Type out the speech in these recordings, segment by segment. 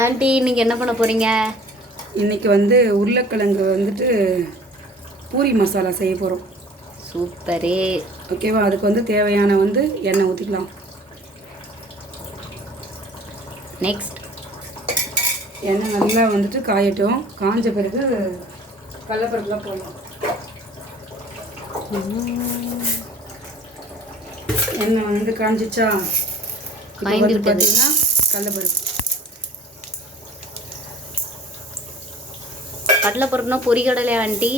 Aunty இன்னைக்கு என்ன பண்ண போறீங்க? இன்னைக்கு வந்து உருளைக்கிழங்கு வந்துட்டு பூரி மசாலா செய்ய போகிறோம். சூப்பரே. ஓகேவா? அதுக்கு வந்து தேவையான வந்து எண்ணெய் ஊற்றிக்கலாம். நெக்ஸ்ட் எண்ணெய் நல்லா வந்துட்டு காயட்டும். காஞ்ச பிறகு கடலைப்பருப்புலாம் போடலாம். எண்ணெய் வந்து காஞ்சிச்சா? காய்ந்து விட்டது. பார்த்தீங்கன்னா கடலைப்பருப்பு. கடலைப்பருப்புனா பொரிக்கடலை ஆண்டி?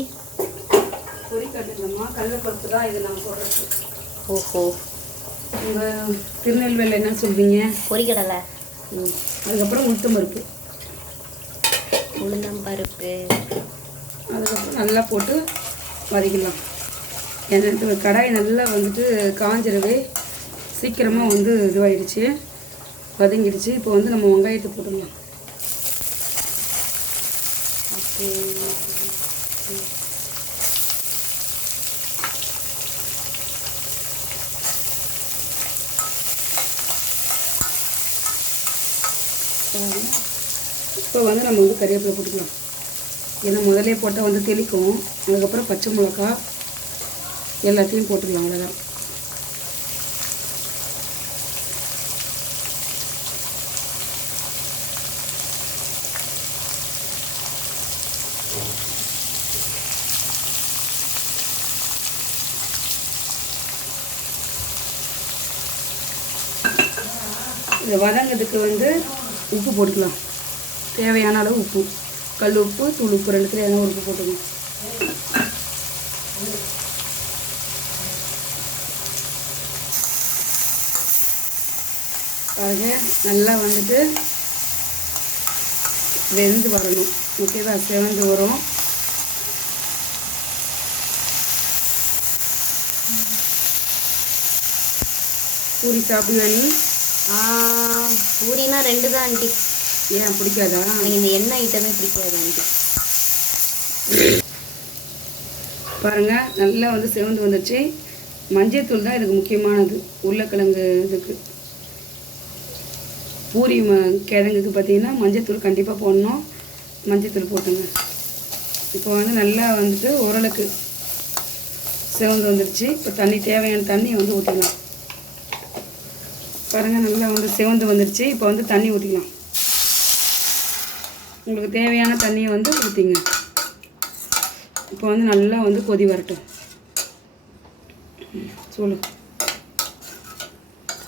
பொரிக்கடலைமா, கடலைப்பருப்பு தான் இது நான் போடுறது. ஓஹோ. உங்கள் திருநெல்வேலியில் என்ன சொல்வீங்க? பொரிக்கடலை. அதுக்கப்புறம் உளுத்தம்பருப்பு. உளுந்தம்பருப்பு. அதுக்கப்புறம் நல்லா போட்டு வதக்கிடலாம். எனக்கு கடாய் நல்லா வந்துட்டு காஞ்சிடவே சீக்கிரமாக வந்து இதுவாகிடுச்சு, வதங்கிடுச்சு. இப்போ வந்து நம்ம வெங்காயத்தை போட்டுடலாம். ஓகே. இப்போ வந்து நம்ம வந்து கறிவேப்பிலை போட்டுக்கலாம். ஏன்னா முதலே போட்டால் வந்து தெளிக்கும். அதுக்கப்புறம் பச்சை மிளகா எல்லாத்தையும் போட்டுக்கலாம். அவ்வளோதான். இதை வதங்கிறதுக்கு வந்து உப்பு போட்டுக்கலாம். தேவையான அளவு உப்பு, கல் உப்பு, தூள் உப்பு, ரெண்டுத்துல எதனா உப்பு போட்டுக்கணும். பாருங்க, நல்லா வந்துட்டு வெந்து வரணும். ஓகேவா? செவந்து வரும். பூரி சாப்பிடுவா நீ? பூரினா 2 தான் ஆண்டி. ஏன் பிடிக்காதா? எனக்கு இந்த எண்ணெய் ஐட்டமே பிடிக்காது ஆண்டி. பாருங்கள், நல்லா வந்து செவந்து வந்துடுச்சு. மஞ்சள்தூள் தான் இதுக்கு முக்கியமானது. உருளைக்கிழங்கு இதுக்கு பூரி கிழங்குக்கு பார்த்தீங்கன்னா மஞ்சள்தூள் கண்டிப்பாக போடணும். மஞ்சள்தூள் போட்டுங்க. இப்போ வந்து நல்லா வந்துட்டு ஓரளவுக்கு செவந்து வந்துடுச்சு. இப்போ தண்ணி, தேவையான தண்ணி வந்து ஊற்றிக்கலாம். பாருங்கள், நல்லா வந்து செவந்து வந்துடுச்சு. இப்போ வந்து தண்ணி ஊற்றிக்கலாம். உங்களுக்கு தேவையான தண்ணியை வந்து ஊற்றிங்க. இப்போ வந்து நல்லா வந்து கொதி வரட்டும். சொல்லு.